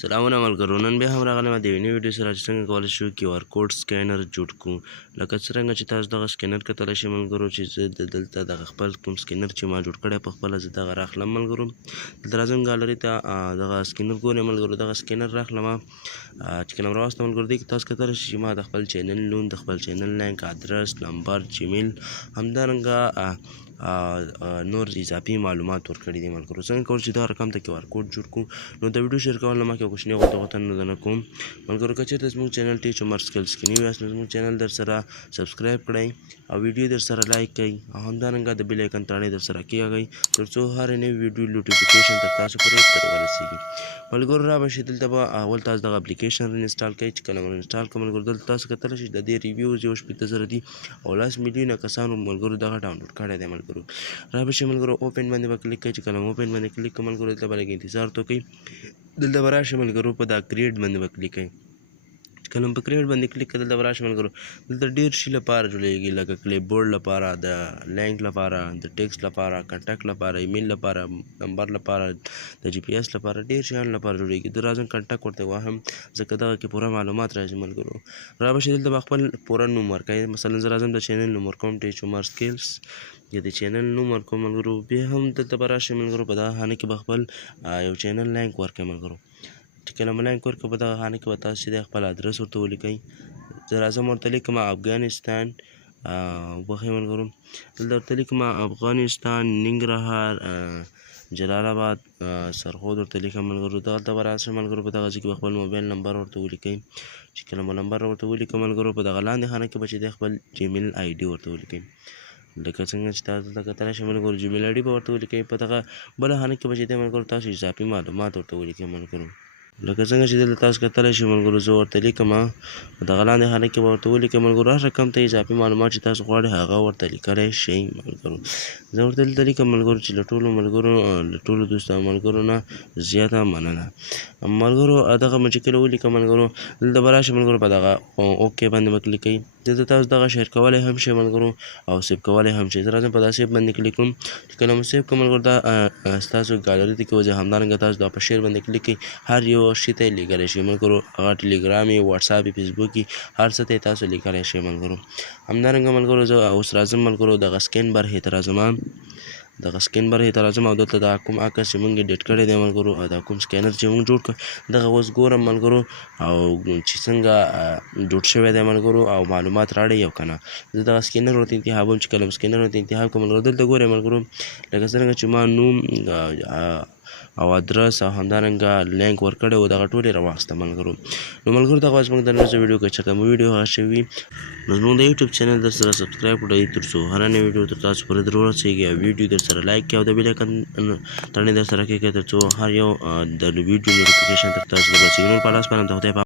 سلامونه ملګرو، نن بیا هم راغلی یم د یوې نوې ویډیو سره چې څنګه کولی شو کیو آر کوډ سکینر جوړ کړو. لکه څرنګه چې تاسو دغه سکینر کتلی شئ ملګرو چې زه دلته دغه خپل کوم سکینر چې ما جوړ کړی په خپله زه دغه راخلم ملګرو. دلته راځم ګالري ته دغه سکینر ګورئ ملګرو، دغه سکینر راخلمه چې کله م راوستم ملګرو دې کې تاسو کتلی شئ چې ما د خپل چینل نوم، د خپل چینل لینک، ادرس، نمبر، جیمیل همدارنګه نور اضافي معلومات ورکړي دي ملګرو. څنګه کولی شو دغه رقم ته کیو آر کوډ جوړ کړو. نو د ویډیو شیر کول نه مخکې یو کوچنی غوښتنه نه کوم ملګرو، که چېرته زموږ چینل ټیچ عمر سکلز کې نوي یاست نو زموږ چینل در سره سبسکرایب کړئ او ویډیو در سره لایک کړئ او همدارنګه د بیل آیکن تڼۍ در سره کېږئ تر څو هرې نوې ویډیو نوټیفیکیشن تر تاسو پورې ورسیږي. ملګرو را به شئ دلته به اول تاسو دغه اپلیکیشن انسټال کړئ. چې کله مو انسټال کړئ ملګرو دلته تاسو کتلی شئ د دې ریویوز 1.8 دي او 10 میلیونه کسانو ملګرو دغه ډاونلوډ کړی دی ملګرو. را به شئ ملګرو اوپن باندې به کلیک کړئ. چې کله مو اوپن باندې کلیک کړئ ملګرو دلته به لږ انتظار وکړئ. دلته به راشئ ملګرو په دا کریټ باندې به کلیک کړئ. چې کله په کریټ باندې کلیک کړئ دلته به راشئ ملګرو دلته ډېر شي لپاره جوړېږي لکه کلیپ بورډ لپاره، د لینک لپاره، د ټیکسټ لپاره، کنټاکټ لپاره، ایمیل لپاره، نمبر لپاره، د جی پی ایس لپاره، ډېر شیان لپاره جوړېږي. زه راځم کنټاکټ ورته وهم ځکه دغه کې پوره معلومات راځي ملګرو. را به شئ دلته به خپل پوره نوم ورکوئ. مثلا زه راځم د چینل نوم ورکوم ټیچ عمر سکلز یا د چینل نوم ورکوم ملګرو. بیا هم دلته به راشئ ملګرو په دغه خانه کې به خپل یو چینل لینک ورکوئ ملګرو. چې کله مو لینک ورکړه په دغه خانه کې به تاسو چې دی خپل ادرس ورته ولیکئ. زه راځم ورته لیکم افغانستان وبخښئ ملګرو، دلته ورته لیکم افغانستان، ننګرهار، جلال آباد، سرحود ورته لیکم ملګرو. دلته به راشئ ملګرو په دغه ځای کې به خپل موبایل نمبر ورته ولیکئ. چې کله مو نمبر ورته ولیکئ ملګرو په دغه لاندې خانه کې به چې دی خپل جیمیل آی ډي ورته ولیکئ. لکه څنګه چې تاسو دلته کتلی شئ ملګرو جیمیل آی ډي به ورته ولیکئ. په دغه بله خانه کې به چې دی ملګرو تاسو اضافي معلومات ورته ولیکئ ملګرو. لکه څنګه چې دلته تاسو کتلی شئ ملګرو زه ورته لیکم په دغه لاندې خانه کې به ورته ولیکئ ملګرو هر رقم ته اضافي معلومات چې تاسو غواړئ هغه ورته لیکلی شئ ملګرو. زه ورته دلته لیکم ملګرو چې له ټولو ملګرو له ټولو دوستو او ملګرو نه زیاته مننه ملګرو. دغه مو چې کله ولیکم ملګرو دلته به راشئ ملګرو په دغه اوکې باندې به کلیک کړئ. دلته تاسو دغه شیر کولی هم شئ ملګرو او سیف کولی هم شئ. زه راځم په دا سیف باندې کلیک کوم. چې کله مو سیف کړم ملګرو دا ستاسو ګالري ته کېوځي. همدارنګه تاسو دا په شیر باندې کلیک کړئ هر یو شي ته یې لیکلی شئ ملګرو، هغه ټلیګرام یې، وټساپ یې، فیسبوک یې، هر څه ته یې تاسو لیکلی شئ ملګرو. همدارنګه ملګرو زه اوس راځم ملګرو دغه سکین برخې ته راځم او دلته دا کوم عکس چې موږ یې ډیټ کړی دی ملګرو او دا کوم سکینر چې موږ جوړ کړ دغه اوس ګورم ملګرو او چې څنګه جوړ شوی دی ملګرو او معلومات راړئ او که نه. زه دغه سکینر ورته انتخابوم. چې کله سکینر ورته انتخاب کړم ملګرو دلته ګورئ ملګرو لکه څرنګه چې ما نوم او ادرس او همدارنګه لینک ورکړی و دغه ټول یې راواخیسته ملګرو. نو ملګرو دغه زموږ د نن ورځې ویډیو که چېرته مو ویډیو هغه شوي وي نو زموږ د یوټیوب چینل در سره سبسکرایب کړئ تر څو هره نوې ویډیو تر تاسو پورې در ورسېږي او ویډیو در سره لایک کړئ او د بیل آیکن تڼۍ در سره کېږدئ تر څو هر یو د ویډیو نوټیفیکیشن تر تاسو در ورسېږي. نور په لاس باندې د خدای